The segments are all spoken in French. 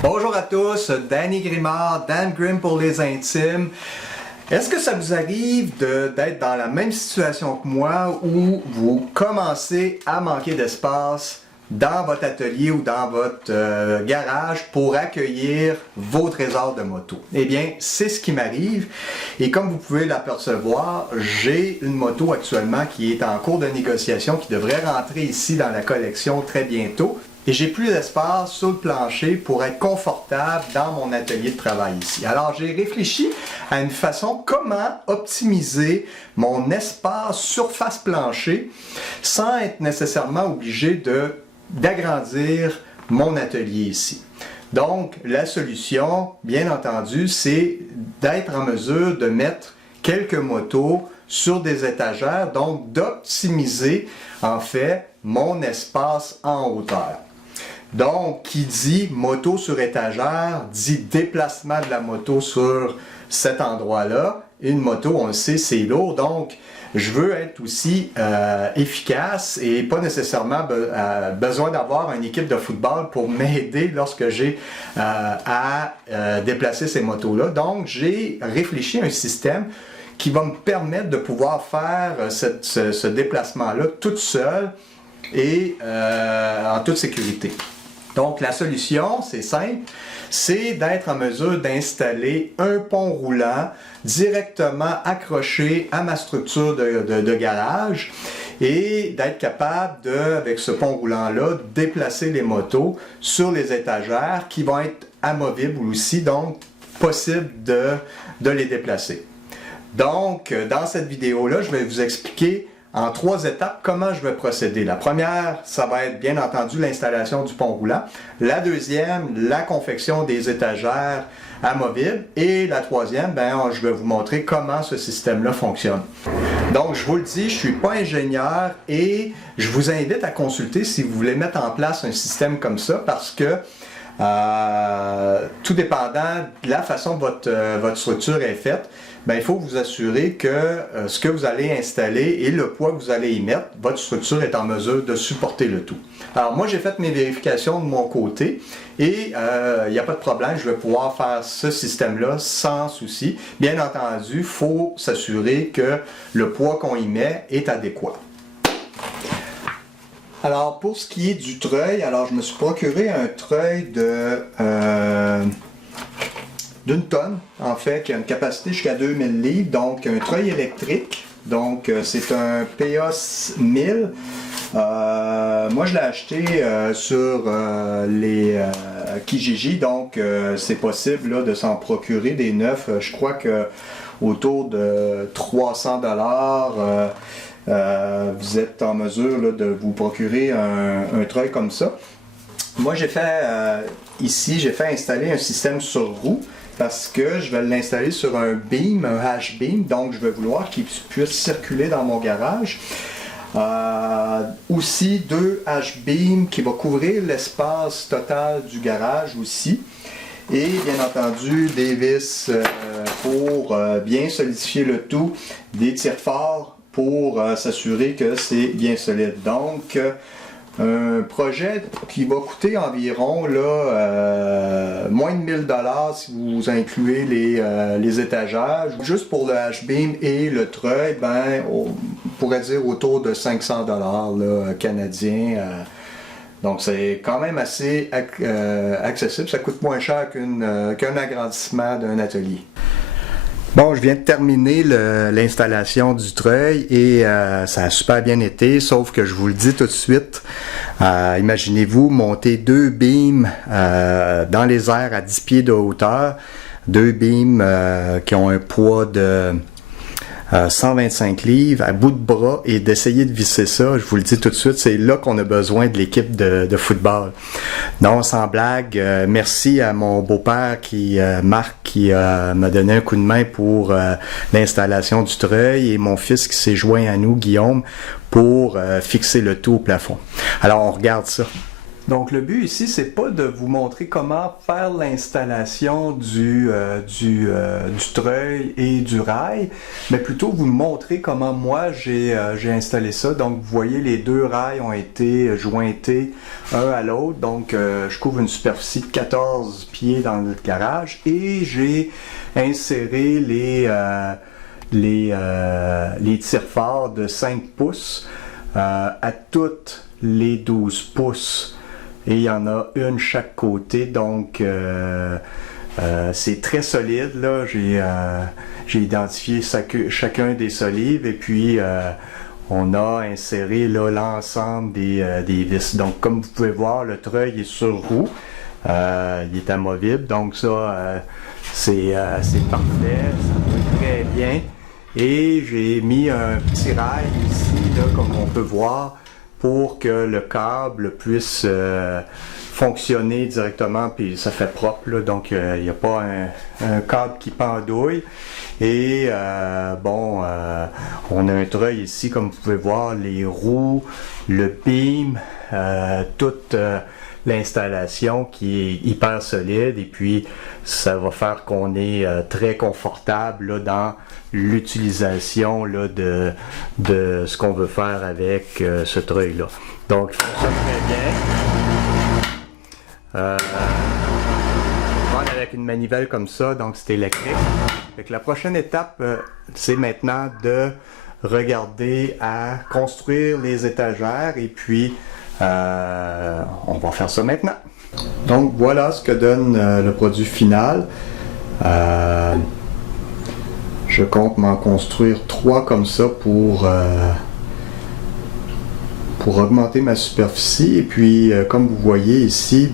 Bonjour à tous, Danny Grimard, Dan Grimm pour les intimes. Est-ce que ça vous arrive d'être dans la même situation que moi où vous commencez à manquer d'espace dans votre atelier ou dans votre garage pour accueillir vos trésors de moto? Eh bien, c'est ce qui m'arrive et comme vous pouvez l'apercevoir, j'ai une moto actuellement qui est en cours de négociation qui devrait rentrer ici dans la collection très bientôt. Et j'ai plus d'espace sur le plancher pour être confortable dans mon atelier de travail ici. Alors j'ai réfléchi à une façon comment optimiser mon espace surface plancher sans être nécessairement obligé d'agrandir mon atelier ici. Donc la solution, bien entendu, c'est d'être en mesure de mettre quelques motos sur des étagères, donc d'optimiser en fait mon espace en hauteur. Donc, qui dit moto sur étagère, dit déplacement de la moto sur cet endroit-là. Une moto, on le sait, c'est lourd, donc je veux être aussi efficace et pas nécessairement besoin d'avoir une équipe de football pour m'aider lorsque j'ai à déplacer ces motos-là. Donc, j'ai réfléchi à un système qui va me permettre de pouvoir faire ce déplacement-là toute seule et en toute sécurité. Donc la solution, c'est simple, c'est d'être en mesure d'installer un pont roulant directement accroché à ma structure de garage et d'être capable avec ce pont roulant-là, déplacer les motos sur les étagères qui vont être amovibles aussi, donc possible de les déplacer. Donc dans cette vidéo-là, je vais vous expliquer en 3 étapes, comment je vais procéder. La première, ça va être bien entendu l'installation du pont roulant. La deuxième, la confection des étagères amovibles. Et la troisième, je vais vous montrer comment ce système-là fonctionne. Donc, je vous le dis, je ne suis pas ingénieur et je vous invite à consulter si vous voulez mettre en place un système comme ça parce que tout dépendant de la façon dont votre structure est faite, il faut vous assurer que ce que vous allez installer et le poids que vous allez y mettre, votre structure est en mesure de supporter le tout. Alors moi j'ai fait mes vérifications de mon côté et il n'y a pas de problème, je vais pouvoir faire ce système-là sans souci. Bien entendu, il faut s'assurer que le poids qu'on y met est adéquat. Alors pour ce qui est du treuil, alors je me suis procuré un treuil d'une tonne, en fait, qui a une capacité jusqu'à 2000 livres, donc un treuil électrique, donc c'est un PA 1000. Moi je l'ai acheté sur les Kijiji, donc c'est possible là, de s'en procurer des neufs, je crois que autour de 300 $. Vous êtes en mesure là, de vous procurer un treuil comme ça. Moi j'ai fait ici, j'ai fait installer un système sur roue parce que je vais l'installer sur un beam, un H-beam, donc je vais vouloir qu'il puisse circuler dans mon garage. Aussi 2 H-beam qui va couvrir l'espace total du garage aussi. Et bien entendu des vis pour bien solidifier le tout, des tire-forts pour s'assurer que c'est bien solide. Donc un projet qui va coûter environ là, moins de 1000 $ si vous incluez les étagères. Juste pour le H-beam et le treuil, on pourrait dire autour de 500 $ là, canadiens. Donc c'est quand même assez accessible, ça coûte moins cher qu'un agrandissement d'un atelier. Bon, je viens de terminer l'installation du treuil et ça a super bien été, sauf que je vous le dis tout de suite, imaginez-vous monter 2 beams dans les airs à 10 pieds de hauteur, 2 beams qui ont un poids de 125 livres à bout de bras et d'essayer de visser ça, je vous le dis tout de suite, c'est là qu'on a besoin de l'équipe de football. Non, sans blague, merci à mon beau-père Marc qui m'a donné un coup de main pour l'installation du treuil et mon fils qui s'est joint à nous, Guillaume, pour fixer le tout au plafond. Alors on regarde ça. Donc le but ici, c'est pas de vous montrer comment faire l'installation du treuil et du rail, mais plutôt vous montrer comment moi j'ai installé ça. Donc vous voyez, les deux rails ont été jointés un à l'autre. Donc je couvre une superficie de 14 pieds dans le garage et j'ai inséré les tire-forts de 5 pouces à toutes les 12 pouces. Et il y en a une chaque côté, donc c'est très solide. Là, j'ai identifié chacun des solives et puis on a inséré l'ensemble des vis. Donc comme vous pouvez voir, le treuil est sur roue, il est amovible, donc ça c'est parfait, ça va très bien. Et j'ai mis un petit rail ici, là, comme on peut voir, pour que le câble puisse fonctionner directement, puis ça fait propre, là, donc il n'y a pas un câble qui pendouille. Et on a un treuil ici, comme vous pouvez voir, les roues, le beam, toute l'installation qui est hyper solide, et puis ça va faire qu'on est très confortable là, dans l'utilisation de ce qu'on veut faire avec ce treuil là. Donc ça fonctionne très bien. Avec une manivelle comme ça, donc c'est électrique. Fait que la prochaine étape, c'est maintenant de regarder à construire les étagères, et puis on va faire ça maintenant. Donc voilà ce que donne le produit final. Je compte m'en construire 3 comme ça pour augmenter ma superficie. Et puis comme vous voyez ici,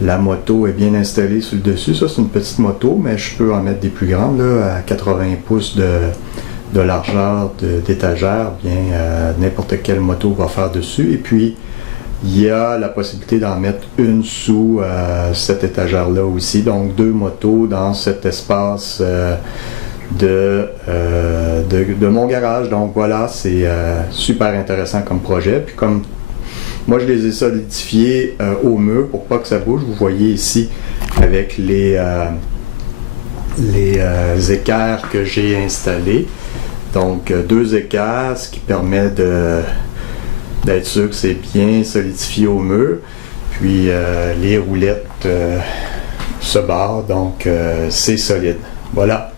la moto est bien installée sur le dessus. Ça, c'est une petite moto, mais je peux en mettre des plus grandes, là, à 80 pouces de largeur d'étagère. Bien, n'importe quelle moto va faire dessus. Et puis, il y a la possibilité d'en mettre une sous cette étagère-là aussi. Donc, 2 motos dans cet espace de mon garage. Donc, voilà, c'est super intéressant comme projet. Puis, comme moi, je les ai solidifiés au mur pour pas que ça bouge. Vous voyez ici avec les équerres que j'ai installés. Donc, 2 équerres, ce qui permet d'être sûr que c'est bien solidifié au mur. Puis, les roulettes se barrent, donc c'est solide. Voilà.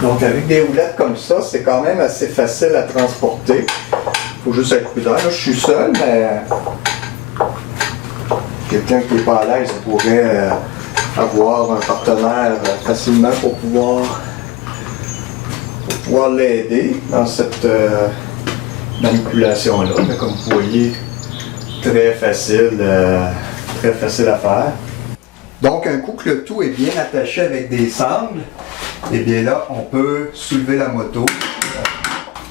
Donc, avec des roulettes comme ça, c'est quand même assez facile à transporter. Il faut juste être prudent. Là, je suis seul, mais quelqu'un qui n'est pas à l'aise pourrait avoir un partenaire facilement pour pouvoir l'aider dans cette manipulation-là. Mais comme vous voyez, très facile à faire. Donc, un coup que le tout est bien attaché avec des sangles, et bien là, on peut soulever la moto.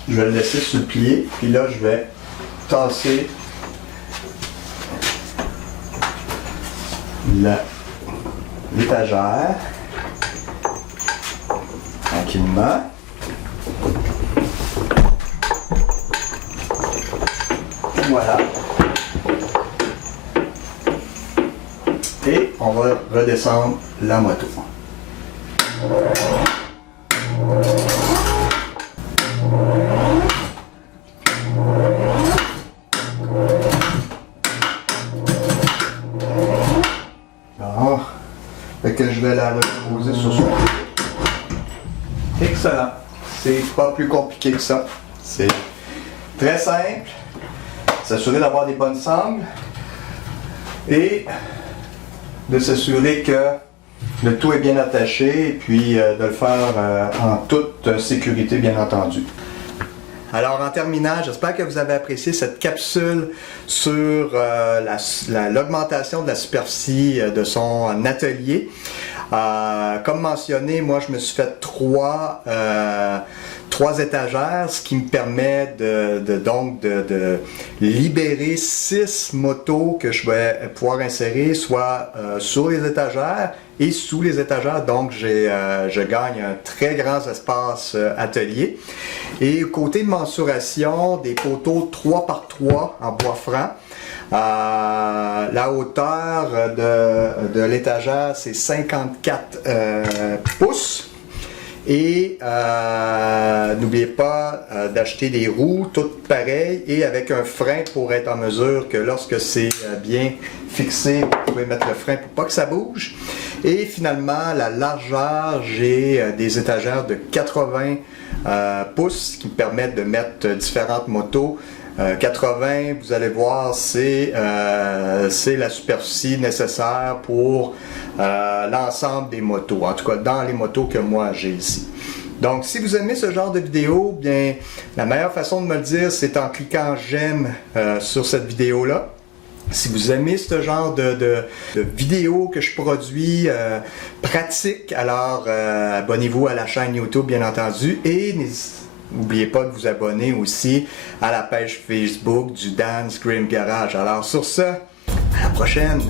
Je vais le laisser sur le pied, puis là, je vais tasser l'étagère tranquillement. Voilà. Et on va redescendre la moto. Fait que je vais la reposer sur son pied. Excellent. C'est pas plus compliqué que ça. C'est très simple. S'assurer d'avoir des bonnes sangles et de s'assurer que le tout est bien attaché, et puis de le faire en toute sécurité, bien entendu. Alors en terminant, j'espère que vous avez apprécié cette capsule sur l'augmentation de la superficie de son atelier. Comme mentionné, moi je me suis fait trois étagères, ce qui me permet de libérer 6 motos que je vais pouvoir insérer soit sur les étagères et sous les étagères. Donc je gagne un très grand espace atelier. Et côté mensuration, des poteaux 3 par 3 en bois franc. La hauteur de l'étagère, c'est 54 pouces. Et n'oubliez pas d'acheter des roues toutes pareilles et avec un frein pour être en mesure que lorsque c'est bien fixé, vous pouvez mettre le frein pour pas que ça bouge. Et finalement, la largeur, j'ai des étagères de 80 pouces qui me permettent de mettre différentes motos. 80, vous allez voir, c'est la superficie nécessaire pour l'ensemble des motos, en tout cas dans les motos que moi j'ai ici. Donc si vous aimez ce genre de vidéo, bien la meilleure façon de me le dire, c'est en cliquant j'aime sur cette vidéo-là. Si vous aimez ce genre de vidéos que je produis pratiques, alors abonnez-vous à la chaîne YouTube bien entendu et n'oubliez pas de vous abonner aussi à la page Facebook du Dan's Grim Garage. Alors sur ce, à la prochaine!